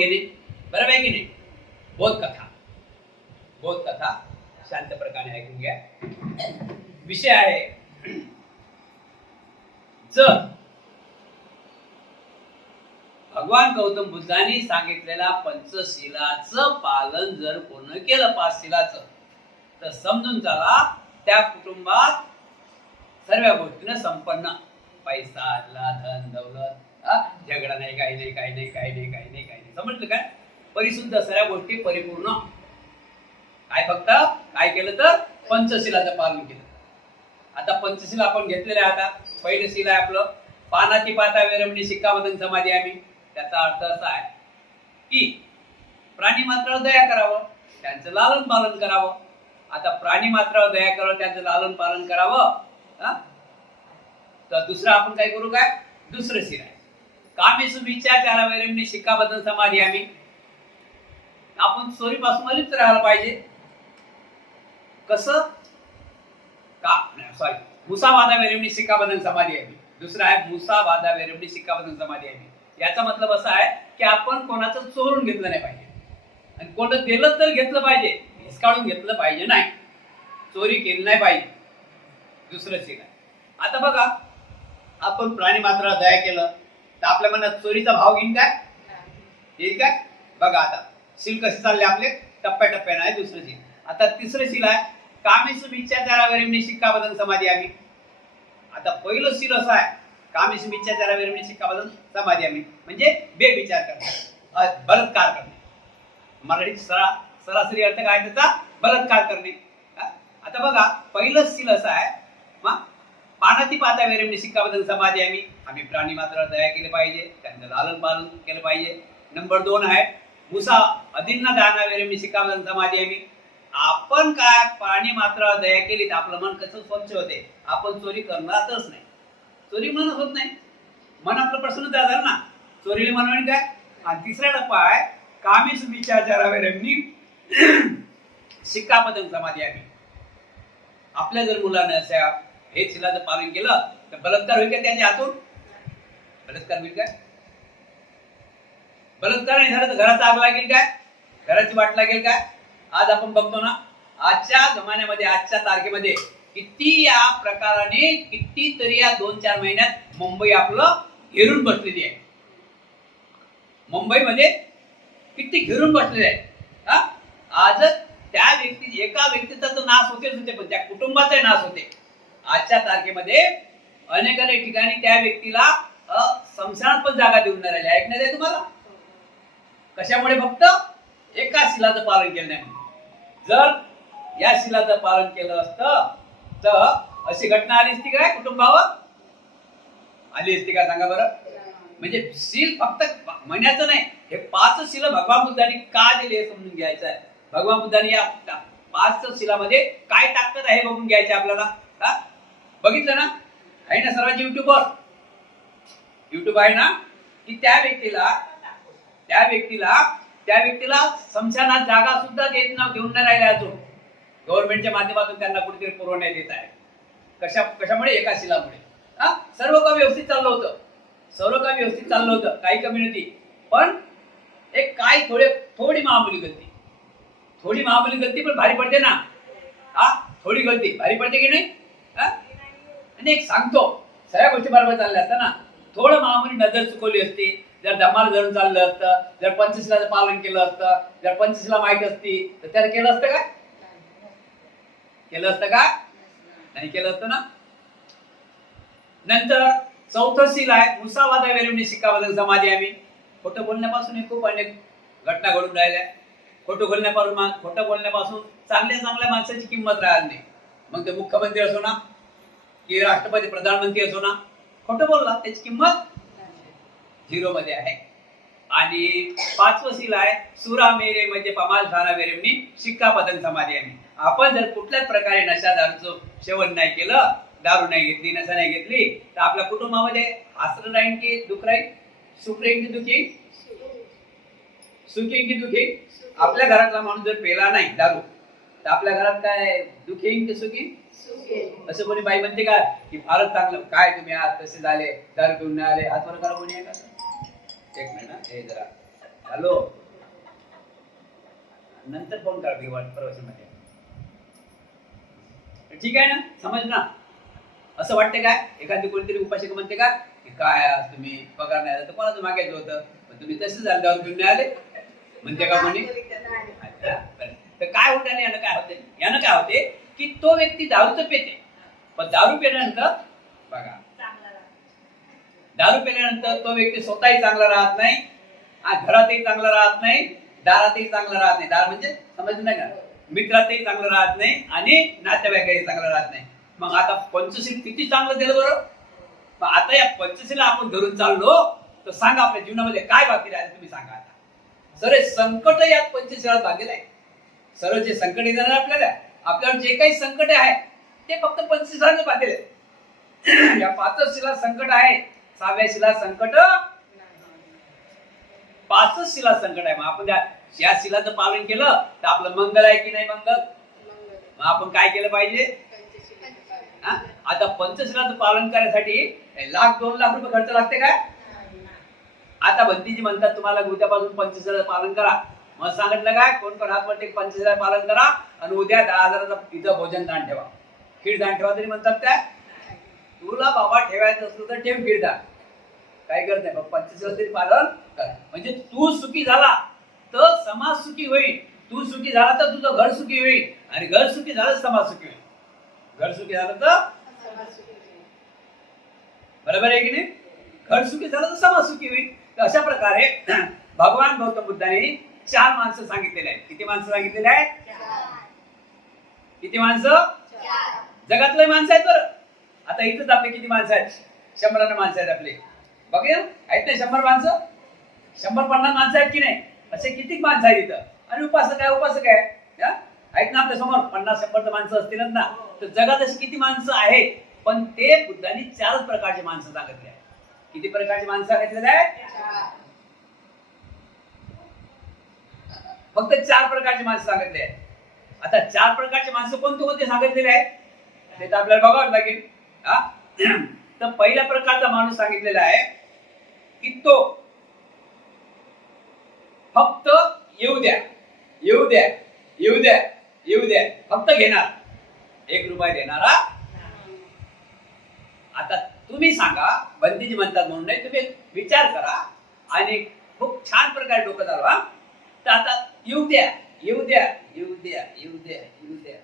त्यातून घेणे बरोबर आहे की नाही? बोध कथा. बोध कथा शांत प्रकारे ऐकून घ्या. विषय आहे जर भगवान गौतम बुद्धांनी सांगितलेला पंचशिलाच पालन जर पूर्ण केलं पाच शिलाचं तर समजून चला त्या कुटुंबात सर्व गोष्टीनं संपन्न. पैसा आदला धन दौलत झगडा नाही काही नाही काही नाही काही नाही काही नाही. समजलं काय? परिशुद्ध सर्व गोष्टी परिपूर्ण. काय फक्त? काय केलं तर? पंचशिलाचं पालन केलं. आता पंचशील आपण घेतलेलं आहे आता. पहिलं शिला आहे आपलं. पानाची पाता वेरमणी शिक्काबदन समाधी आम्ही. त्याचा अर्थ असा आहे की प्राणी मात्र दया करावं त्यांचं लालन पालन करावं. आता प्राणी मात्र दया करावं त्यांचं लालन पालन करावं हा? तर दुसरं आपण काय करू काय? दुसरं शिर आहे. कामे विचार वेरमणी शिक्काबद्दल समाधी आम्ही. आपण चोरीपासून अलिप्त राहायला पाहिजे. कसं? का? सॉरी मुसावादा वेरमणी शिक्काबद्दल समाधी आहे. दुसरं आहे मुसावादा वेरमणी शिक्काबदन समाधी आहे. याचा मतलब असा आहे की आपण कोणाचं चोरून घेतलं नाही पाहिजे. आणि कोणतं दिलं तर घेतलं पाहिजे. हिसकाळून घेतलं पाहिजे नाही. चोरी केली नाही पाहिजे. दुसरं शिकाय आता बघा आपण प्राणी मात्र दया केलं. तर आपल्या मनात चोरीचा भाव घेईन काय? येईल काय? बघा आता. शिल कसे चालले आपले? टप्प्याटप्प्याने आहे दुसरं शिल आता तिसरं शिल आहे कामेसु विचारावेरमणी म्हणजे शिक्काबदन समाधी आम्ही. आता पहिलं शिल असं आहे कामेसु विचारावेरमणी म्हणजे शिक्काबदन समाधी आम्ही. म्हणजे बेविचार करणे बलात्कार करणे. मराठीत सरा सरासरी अर्थ काय त्याचा? बलात्कार करणे. आता बघा पहिलं शिल असं आहे मग पानाती पाता वेरेमणी शिक्काबद्दल समाधी आम्ही आम्ही प्राणी मात्र दया केले पाहिजे त्यांचं लालन पालन केलं पाहिजे नंबर दोन आहे मुसा अदिन्न दाना वेरेमणी शिक्काबद्दल समाधी आम्ही आपण काय प्राणी मात्र दया केली तर आपलं मन कसं स्वच्छ होते आपण चोरी करणारच नाही. चोरी म्हणत होत नाही. मन आपलं प्रसन्न झालं ना. चोरीला मन म्हणजे काय? आणि तिसरा टप्पा आहे कामेश विचार शिक्का शिक्काबद्दल समाधी आम्ही आपल्या जर मुलानं अशा हे शिलाचं पालन केलं तर बलात्कार होईल का त्याच्या हातून? बलात्कार होईल काय? बलात्कार नाही झालं तर घराचा आग लागेल काय? घराची वाट लागेल काय? आज आपण बघतो ना आजच्या जमान्यामध्ये आजच्या तारखेमध्ये किती या प्रकाराने किती तरी या दोन चार महिन्यात मुंबई आपलं घेरून बसलेली आहे. मुंबईमध्ये म्हणजे किती घेरून बसलेले आहे. हा? आज त्या व्यक्ती एका व्यक्तीचा तर नाश होतेच होते पण त्या कुटुंबाचाही नाश होते. आजच्या तारखेमध्ये अनेक अनेक ठिकाणी त्या व्यक्तीला अ, पण जागा देऊन राहिली. ऐकण्यात आहे तुम्हाला? कशामुळे फक्त? एका शिलाचं पालन केलं नाही जर या शिलाचं पालन केलं असतं तर अशी घटना आली असती काय कुटुंबावर? आली असती का? सांगा बरं. म्हणजे शील फक्त म्हणायचं नाही. हे पाच शिल भगवान बुद्धांनी का दिले हे समजून घ्यायचं आहे. भगवान बुद्धांनी या पाच शिलामध्ये काय ताकद आहे बघून घ्यायचं आपल्याला. हा? बघितलं ना? आहे ना सर्वांची युट्यूबवर युट्यूब आहे ना? की त्या व्यक्तीला त्या व्यक्तीला त्या व्यक्तीला समशानात जागा सुद्धा देत ना देऊन नाही राहिल्या अजून. गव्हर्नमेंटच्या माध्यमातून त्यांना कुठेतरी पुरवण्यात येत आहे. कशा कशामुळे? एका शिलामुळे. हा? सर्व काम व्यवस्थित चाललं होतं. सर्व काम व्यवस्थित चाललं होतं. काही कमी नव्हती. पण एक काय थोडे थोडी महामुली गलती. थोडी महामुली गलती पण भारी पडते ना. हा? थोडी गलती. भारी पडते की नाही? हा? आणि एक सांगतो सगळ्या गोष्टी बरोबर चालल्या असत्या ना. थोडं महामुनी नजर चुकवली असती जर दमाल धरून चाललं असतं जर पंचशिलाचं पालन केलं असतं जर पंचशिला माहीत असती तर त्याला केलं असतं का केलं असतं का? नाही केलं असतं ना? नंतर चौथं शील आहे मुसावादा वेरुणी शिक्काबद्दल समाधी आम्ही. खोटं बोलण्यापासून खूप अनेक घटना घडून राहिल्या. खोटं बोलण्यापासून खोटं बोलण्यापासून चांगल्या चांगल्या माणसाची किंमत राहत नाही. मग ते मुख्यमंत्री असो ना की राष्ट्रपती प्रधानमंत्री असो ना खोटं बोलला त्याची किंमत झिरो मध्ये आहे. आणि पाचवं सील आहे सुरा मेरे म्हणजे पमाल झाला मेरे मी शिक्का पतन समाधी आहे आपण जर कुठल्याच प्रकारे नशा दारूचं सेवन नाही केलं दारू नाही घेतली नशा नाही घेतली तर आपल्या कुटुंबामध्ये हसरं राहीन की दुख राहील सुख राहीन की दुखी? सुखी की दुखी? आपल्या घरातला माणूस जर पेला नाही दारू तर आपल्या घरात काय दुखी की सुखी? असं कोणी बाई म्हणते का की फारच चांगलं काय तुम्ही आज कसे झाले दारू घेऊन नाही आले हात वर करा कोणी आहे का एक मिनिट हा, जरा. हॅलो? नंतर फोन करा मी प्रवासामध्ये ठीक आहे ना? समज ना. असं वाटते काय एखादी कोणतरी उपाशिका म्हणते का की काय आज तुम्ही पगार नाही आला तर कोणाचं मागायचं होतं? पण तुम्ही तसं झालं दारू पिऊन नाही आले. म्हणते का कोणी? अच्छा, बरं. तर काय होतं आणि यानं काय होते? यानं काय होते की तो व्यक्ती दारू तर पेते. पण दारू पेल्यानंतर बघा. दारू पेल्यानंतर तो व्यक्ती स्वतःही चांगला राहत नाही घरातही चांगला राहत नाही दारातही चांगला राहत नाही. दार म्हणजे समजलं नाही का? मित्रातही चांगलं राहत नाही आणि नातेवाईकही चांगलं राहत नाही. मग आता पंचशील किती चांगलं दिलं बरं? मग आता या पंचशीला आपण धरून चाललो तर सांगा आपल्या जीवनामध्ये काय बाकी राहिले तुम्ही सांगा आता. सर संकट या पंचशीलात भागेल आहे. सर्व जे संकट येणार आपल्याला आपल्यावर जे काही संकट आहे ते फक्त बांधेल. आहे. या पाचच शिला संकट आहे सहाव्या शिला संकट पाचच शिला संकट आहे. मग आपण या शिलाचं पालन केलं तर आपलं मंगल आहे की नाही मंगल? मग आपण काय केलं पाहिजे? हा? आता पंचशिलाचं पालन करण्यासाठी लाख दोन लाख रुपये खर्च लागते काय? आता भंतीजी म्हणतात तुम्हाला उद्यापासून पंचशिलाचं पालन करा. मग सांगितलं काय? कोण कोण हात म्हणते हजार पालन करा आणि उद्या दहा हजाराचं इथं भोजन दान ठेवा. खीरदान ठेवा तरी म्हणतात त्या तुला बाबा ठेवायचं असलं तर ठेव खीरदान काय करत नाही पंचवीस हजार तरी पालन कर. म्हणजे तू सुखी झाला तर समाज सुखी होईल. तू सुखी झाला तर तुझं घर सुखी होईल. आणि घर सुखी झालं समाज सुखी होईल. घर सुखी झालं तर बरोबर आहे की नाही? घर सुखी झालं तर समाज सुखी होईल. तर अशा प्रकारे भगवान गौतम बुद्धाने चार माणसं सांगितलेले आहेत. किती माणसं सांगितलेले आहेत? किती माणसं? जगातले माणसं आहेत बरं. आता इथंच आपले किती माणसं आहेत? शंभरानं माणसं आहेत आपले. बघे आहेत ना शंभर माणसं? शंभर पन्नास माणसं आहेत की नाही? असे किती माणसं आहेत इथं? आणि उपासक आहे उपासक आहे. आहेत ना आपल्यासमोर? पन्नास शंभर तर माणसं असतीलच ना? तर जगात अशी किती माणसं आहेत? पण ते बुद्धांनी चारच प्रकारचे माणसं सांगितले आहेत. किती प्रकारची माणसं सांगितलेले आहेत? फक्त चार प्रकारची माणसं सांगितले आहेत. आता चार प्रकारची माणसं कोणते कोणते सांगितलेले आहेत? ते तर आपल्याला बघावं लागेल. हा? तर पहिल्या प्रकारचा माणूस सांगितलेला आहे की तो फक्त येऊ द्या येऊ द्या येऊ द्या येऊ द्या फक्त घेणार. एक रुपये देणारा. आता तुम्ही सांगा बंदीजी म्हणतात म्हणून नाही तुम्ही विचार करा. आणि खूप छान प्रकारे डोकं चालवा. तर आता येऊ द्या येऊ द्या येऊ द्या येऊ द्या येऊ द्या.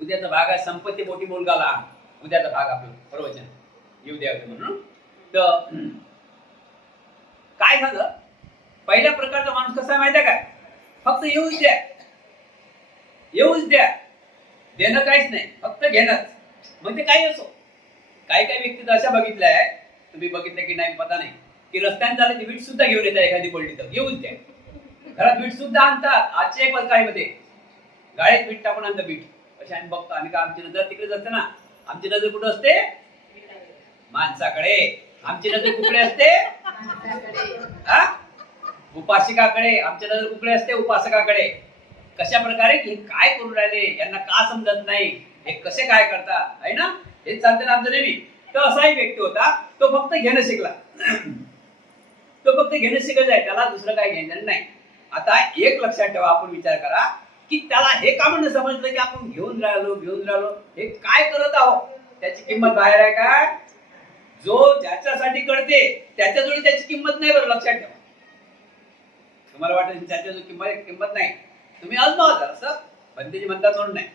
उद्याचा भाग आहे संपत्ती मोठी मुलगा उद्याचा भाग आपलं प्रवचन. येऊ द्या म्हणून. तर काय झालं? पहिल्या प्रकारचा माणूस कसा आहे माहिती आहे काय फक्त येऊ द्या. येऊच द्या. देणं काहीच नाही फक्त घेणंच. मग ते काही असो? काही काही व्यक्ती तर अशा बघितल्या आहे तुम्ही बघितलं की नाही पता नाही. की रस्त्याने चालत वीट सुद्धा घेऊन येतात एखादी पडली तर येऊच द्या. घरात वीट सुद्धा आणतात आजच्या एक काळीमध्ये. गाडीत मीठ टाकून आणतं मीठ असे आम्ही बघतो आणि का आमची नजर तिकडेच असते ना? आमची नजर कुठं असते? माणसाकडे. आमची नजर कुकडे असते? हा? उपासिकाकडे. आमची नजर कुकडे असते? उपासकाकडे. कशा प्रकारे हे काय करू राहिले? यांना का समजत नाही? हे कसे काय करता आहे ना? हे चालते ना आमचं नेहमी. तर असाही व्यक्ती होता. तो फक्त घेणं शिकला. तो फक्त घेणं शिकत आहे. त्याला दुसरं काही घेणं नाही. आता एक लक्षात ठेवा. आपण विचार करा की त्याला हे का म्हणणं समजलं की आपण घेऊन राहिलो घेऊन राहिलो? हे काय करत आहोत त्याची किंमत बाहेर आहे का? जो ज्याच्यासाठी करते त्याच्याजवळ त्याची किंमत नाही बरं. लक्षात ठेवा. तुम्हाला वाटत त्याच्याजवळ किंमत किंमत नाही. तुम्ही आजमावा जरा असं? बंदेजी म्हणतात म्हणून नाही.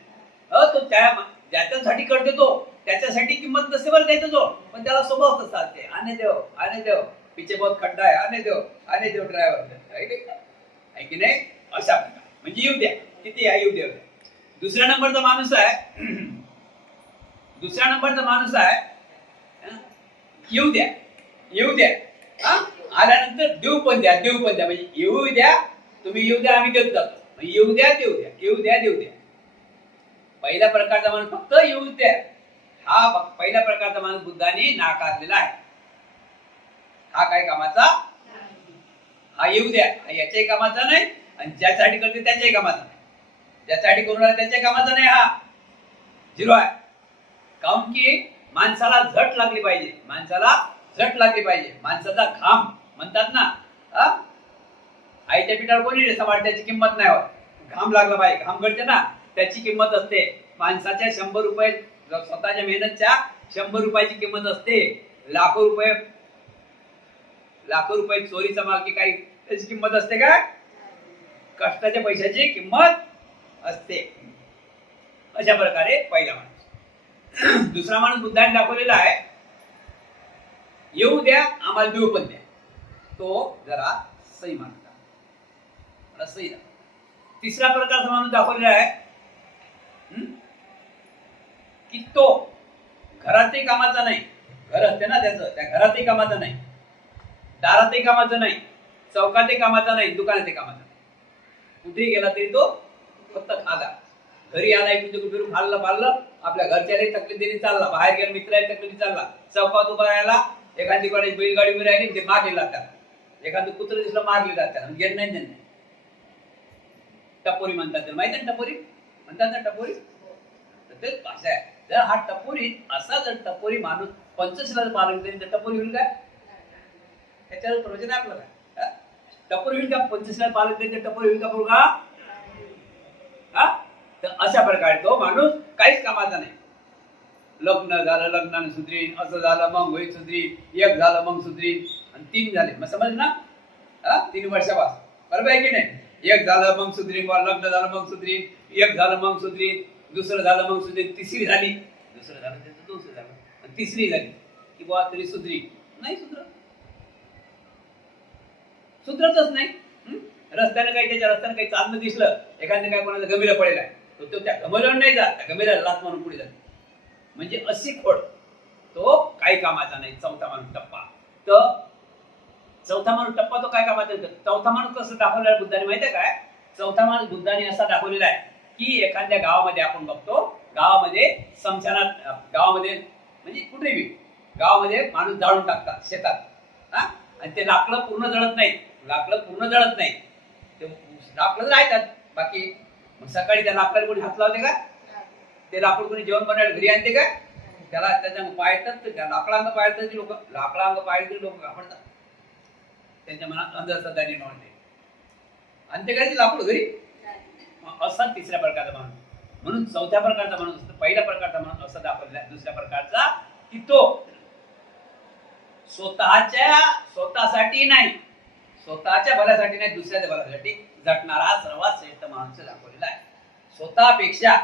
अ तो त्या ज्याच्यासाठी करते तो त्याच्यासाठी किंमत नसते बरं द्यायचा जो पण त्याला स्वभाव तसा असते. आने देव आने देव. पिचे बहुत खड्डा आहे. आने देव आने देव ड्रायव्हर आहे की नाही? अशा प्रकार. म्हणजे येऊ द्या. किती आहे? येऊ द्या. दुसऱ्या नंबरचा माणूस आहे. दुसऱ्या नंबरचा माणूस आहे. येऊ द्या. येऊ द्या. हा आल्यानंतर देऊ पण द्या देऊ पण द्या. म्हणजे येऊ द्या तुम्ही येऊ द्या आम्ही देत जातो. येऊ द्या देऊ द्या येऊ द्या देऊ द्या. पहिल्या प्रकारचा माणूस फक्त येऊ द्या. हा पहिल्या प्रकारचा माणूस बुद्धाने नाकारलेला आहे. हा काय कामाचा? हा येऊ द्या. हा याच्याही कामाचा नाही आणि ज्यासाठी करते त्याच्याही कामाचा नाही. ज्याच्यासाठी करून राहिला त्याच्याही कामाचा नाही हा. झिरो आहे. काऊन की माणसाला झट लागली पाहिजे. माणसाला झट लागली पाहिजे. माणसाचा घाम. म्हणतात ना आईच्या पिठावर कोणी रेसा सवार त्याची किंमत नाही होत. घाम लागला पाहिजे घाम घडते ना त्याची किंमत असते. माणसाच्या शंभर रुपये स्वतःच्या मेहनतच्या शंभर रुपयाची किंमत असते. लाखो रुपये लाखो रुपये चोरीचा माल की काही त्याची किंमत असते का? कष्टाच्या पैशाची किंमत असते. अशा प्रकारे पहिला माणूस. दुसरा माणूस बुद्धाने दाखवलेला आहे. येऊ द्या आम्हाला देऊ पण द्या. तो जरा सही मानता सही दाखव. तिसरा प्रकारचा माणूस दाखवलेला आहे हं? की तो घरातही कामाचा नाही. घर असते ना त्याचं. त्या घरातही कामाचा नाही. दारातही कामाचा नाही. चौकातही कामाचा नाही. दुकानातही कामाचा नाही. कुठेही गेला तरी तो फक्त खादा घरी आला एक तिकडे फिरून खाल्लं पाल्लं आपल्या घरच्यालाही तकलीफ दिली चालला. बाहेर गेला मित्राला तकलीफ चालला. चौकात उभा राहिला एखादी कडे बैलगाडी उभी राहिली ते मागे लागतात एखादं कुत्र दिसलं मागे जातात. घेत नाही त्यांनी. टपोरी म्हणतात त्याला. माहिती आहे टपोरी? म्हणतात ना टपोरी? तेच भाषा आहे. जर हा टपोरी असा जर टपोरी माणूस पंचशिला पालन केली तर टपोरी होईल काय? त्याच्यावर प्रवचन आहे आपलं काय टपोरी होईल का? पंचशिला पालन केली तर टपोरी होईल का मुलगा? हा? तर अशा प्रकारे तो माणूस काहीच कामाचा नाही. लग्न झालं लग्नाने सुधरीन असं झालं मग होईल सुधरीन एक झालं मग सुधरीन आणि तीन झाले. मग समज ना? हा? तीन वर्षापासून. बरोबर आहे की नाही? एक झालं मग सुधरीन लग्न झालं मग सुधरीन एक झालं मग सुधरीन दुसरं झालं मग सुधरीन तिसरी झाली. दुसरं झालं त्याचं दुसरं झालं. आणि तिसरी झाली. की बुवा तरी सुधरी. नाही सुधरत. सुधरतच नाही. रस्त्याने काही त्याच्या रस्त्याने काही चालणं दिसलं एखाद्या काय कोणाला गमीला पडेला आहे तो त्या गमेल्यावर नाही जात. त्या गमेला लात मारून पुढे जाते. म्हणजे अशी खोड. तो काही कामाचा नाही चौथा माणूस टप्पा. तर चौथा माणूस टप्पा तो काय कामात येतो? चौथा माणूस कसं दाखवलेला आहे बुद्धाने माहिती आहे काय? चौथा माणूस बुद्धाने असा दाखवलेला आहे की एखाद्या गावामध्ये आपण बघतो गावामध्ये समशानात गावामध्ये म्हणजे कुठेही गावामध्ये माणूस जाळून टाकतात शेतात. हा? आणि ते लाकडं पूर्ण जळत नाही लाकडं पूर्ण जळत नाही ते लाकडं राहतात. बाकी मग सकाळी त्या लाकडाला कोणी हात लावते का? ते लाकूड कोणी जेवण बनवायला घरी आणते का? त्याला त्याच्या पाळतात. त्या लाकडांग पाळतात ती लोक. लाकडांग पाळतील लोक. घाबरतात त्यांच्या मनात अंधश्रद्धा निर्माण होते. ते लाकूड घरी? असा तिसऱ्या प्रकारचा माणूस म्हणून चौथ्या प्रकारचा माणूस असतो. पहिल्या प्रकारचा माणूस असा दाखवलेला दुसऱ्या प्रकारचा की तो स्वतःच्या स्वतःसाठी नाही. स्वतःच्या भल्यासाठी नाही दुसऱ्याच्या भल्यासाठी झटणारा सर्वात श्रेष्ठ माणूस दाखवलेला आहे. स्वतःपेक्षा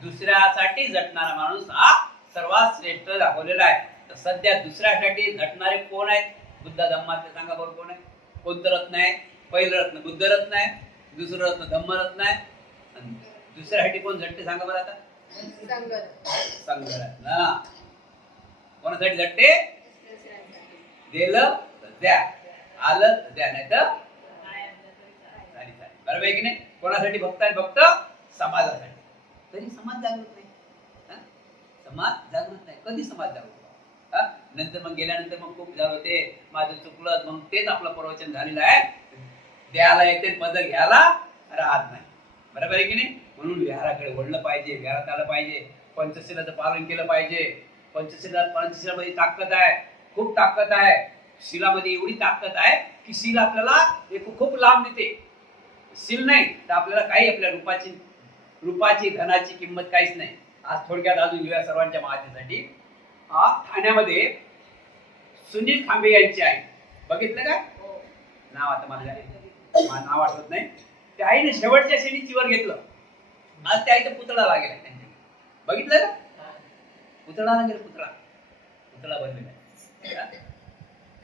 दुसऱ्यासाठी झटणारा माणूस हा सर्वात श्रेष्ठ दाखवलेला आहे. तर सध्या दुसऱ्यासाठी झटणारे कोण आहेत? बुद्ध धम्माचे सांगा बरोबर कोण आहे कोणतं रत्न आहे पहिलं रत्न बुद्ध रत्न आहे दुसरं रत्न धम्मरत्न आहे आणि दुसऱ्यासाठी कोण झटते सांगा बरं आता? संघरत्न. कोणासाठी झटते? दिलं तर द्या. आलं तर द्या नाही तर चालेल, चालेल. बरोबर आहे की नाही? कोणासाठी भक्त आहे? भक्त समाजासाठी. तरी समाज जागृत नाही. समाज जागृत नाही. कधी समाज जागृत? हा? नंतर मग गेल्यानंतर मग खूप झालं ते माझं चुकलं मग तेच आपलं प्रवचन झालेलं आहे. द्यायला येते मदत घ्यायला राहत नाही. बरोबर आहे की नाही? म्हणून विहाराकडे वळलं पाहिजे विहारात आलं पाहिजे. पंचशिलाचं पालन केलं पाहिजे. पंचशिला पंचशिलामध्ये ताकद आहे. खूप ताकद आहे. शिलामध्ये एवढी ताकद आहे की शिल आपल्याला एक खूप लांब देते. शिल नाही तर आपल्याला काही आपल्या रूपाची रूपाची धनाची किंमत काहीच नाही. आज थोडक्यात अजून घेऊया सर्वांच्या माहितीसाठी ठाण्यामध्ये सुनील खांबे यांची आहे बघितलं का? नाव आता मला नाव आठवत नाही. त्या आईने शेवटच्या श्रेणीची वर घेतलं. आज त्या आईचा पुतळा लागेल त्यांच्या. बघितलं का? पुतळा लागेल पुतळा. पुतळा बनलेला.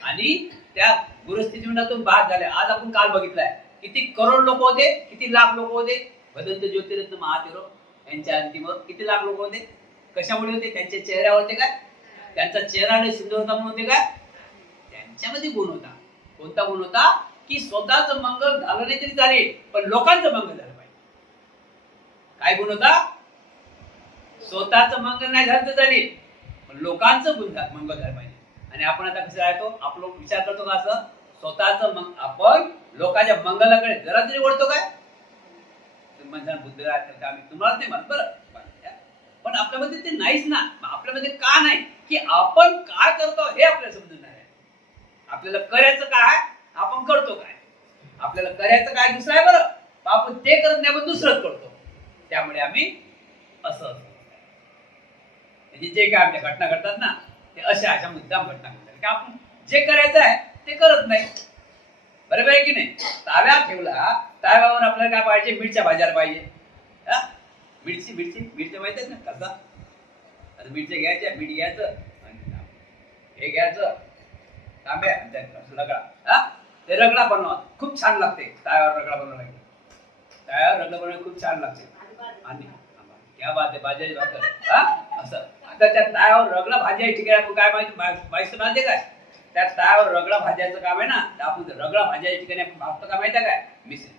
आणि त्या गुरुस्थिती जीवनातून बाद झाल्या आज आपण काल बघितलाय. किती करोड लोक होते किती लाख लोक होते. भदंत ज्योतिरत्न महादेव यांच्या अंतिमवर किती लाख लोक होते? कशामुळे होते? त्यांच्या चेहऱ्यावर होते काय? त्यांचा चेहरा आणि सुंदर होता म्हणून ते काय? त्यांच्यामध्ये गुण होता. कोणता गुण होता? की स्वतःच मंगल झालं नाही तरी चालेल पण लोकांचं मंगल झालं पाहिजे. काय गुण होता? स्वतःच मंगल नाही झालं तर चालेल पण लोकांचं गुण मंगल झालं पाहिजे. आणि आपण आता कसं राहतो? आपलं विचार करतो का असं? स्वतःच मग आपण लोकांच्या मंगलाकडे जरा तरी वळतो काय? बुद्ध राहतील आम्ही तुम्हाला नाही म्हणत बरं. पण आपल्यामध्ये ते नाहीच ना. आपल्यामध्ये का नाही? की आपण काय करतो हे आपल्याला समजून नाही. आपल्याला करायचं काय आपण करतो काय? आपल्याला करायचं काय दुसरं आहे बरं? आपण ते करत नाही आपण दुसरंच करतो. त्यामुळे आम्ही असं म्हणजे जे काय आपल्या घटना घडतात ना ते अशा अशा मुद्दाम घटना घडतात. की आपण जे करायचं आहे ते करत नाही. बरोबर आहे की नाही? ताव्या ठेवला ताव्यावर आपल्याला काय पाहिजे? मिरच्या भाज्याला पाहिजे. हा? मिरची मिरची मिरच्या माहिती आहेत ना कसा? आता मिरच्या घ्यायच्या मीठ घ्यायचं आणि हे घ्यायचं. तांब्या रगडा. हा? ते रगडा बनवा. खूप छान लागते. तायावर रगडा बनवायला लागेल. तायावर रगडा बनवायला खूप छान लागते. आणि क्या बात आहे भाज्याची भाकर. हा? असं. आता त्या तायावर रगडा भाज्या ठिकाणी आपण काय माहिती बाईस माहिती काय? त्या तायावर रगडा भाज्याचं काम आहे ना तर आपण रगडा भाज्या ठिकाणी आपण भागतो का माहिती आहे काय? मिसळ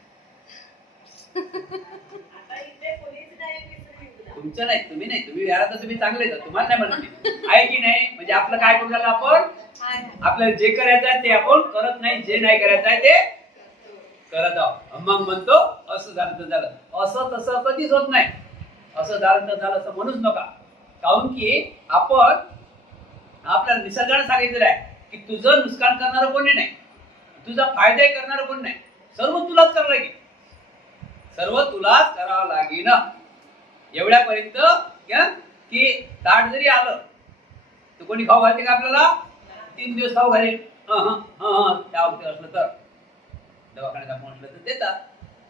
तुमचं नाही तुम्ही नाही. तुम्ही याला तर तुम्ही चांगले तुम्हाला नाही म्हणत. आहे की नाही? म्हणजे आपलं काय करून झालं आपण? आपल्याला जे करायचं आहे ते आपण करत नाही जे नाही करायचं आहे ते करत आहोत. मग म्हणतो असं झालं तर झालं. असं तसं कधीच होत नाही. असं झालं तर झालं असं म्हणूच नका. काऊन की आपण आपल्याला निसर्गाने सांगितलेलं आहे की तुझं नुकसान करणारं कोणी नाही. तुझा फायदाही करणारं कोणी नाही. सर्व तुलाच करावं लागेल. सर्व तुलाच करावं लागेल. एवढ्यापर्यंत क्या? की ताट जरी आलं तर कोणी खाऊ घालते का आपल्याला? तीन दिवस खाऊ घालेल. त्या वक्ती असलं तर. दवाखान्यात आपण म्हटलं तर देतात.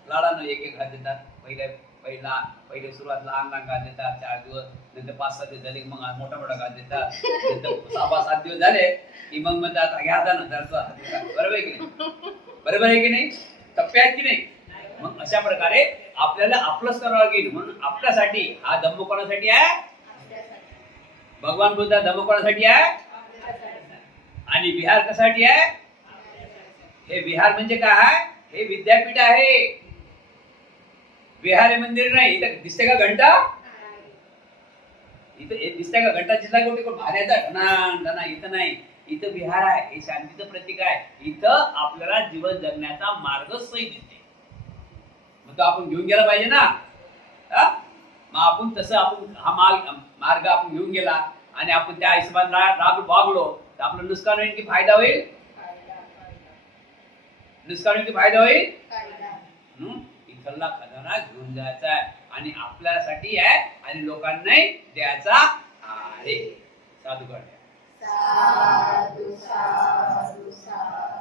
लाडानं एक एक घात देतात. पहिले पहिला पहिले सुरुवात लहान लहान घात देतात चार दिवस नंतर पाच सात दिवस झाले की मग मोठा मोठा घात देतात. नंतर सहा पाच सात दिवस झाले की मग म्हणतात घ्या आता नंतर बरोबर आहे की नाही? बरोबर आहे की नाही? टप्पे आहेत की नाही? मग अशा प्रकारे आपल्याला आपलंच करावं लागेल म्हणून आपल्यासाठी हा धम्म कोणासाठी आहे? भगवान बुद्ध धम्म कोणासाठी आहे? आणि विहार कशासाठी आहे? हे विहार म्हणजे काय आहे? हे विद्यापीठ आहे. विहार हे मंदिर नाही. इथं दिसते का घंटा? इथं हे दिसते का घंटा? जिथला कुठे कोण भाऱ्याचा धना धना इथं नाही. इथं विहार आहे. हे शांतीचं प्रतीक आहे. इथं आपल्याला जीवन जगण्याचा मार्ग सही दिसते. मग तो आपण घेऊन गेला पाहिजे ना. हा? मग आपण तसं आपण हा माल मार्ग आपण घेऊन गेला आणि आपण त्या हिशोबाने राग वागलो तर आपलं नुकसान होईल की फायदा होईल? नुकसान होईल की फायदा होईल? हं? इथला खजाना घेऊन जायचा आहे आणि आपल्यासाठी आहे आणि लोकांनाही द्यायचा आहे. साधू करण्या साधू साधू साधू.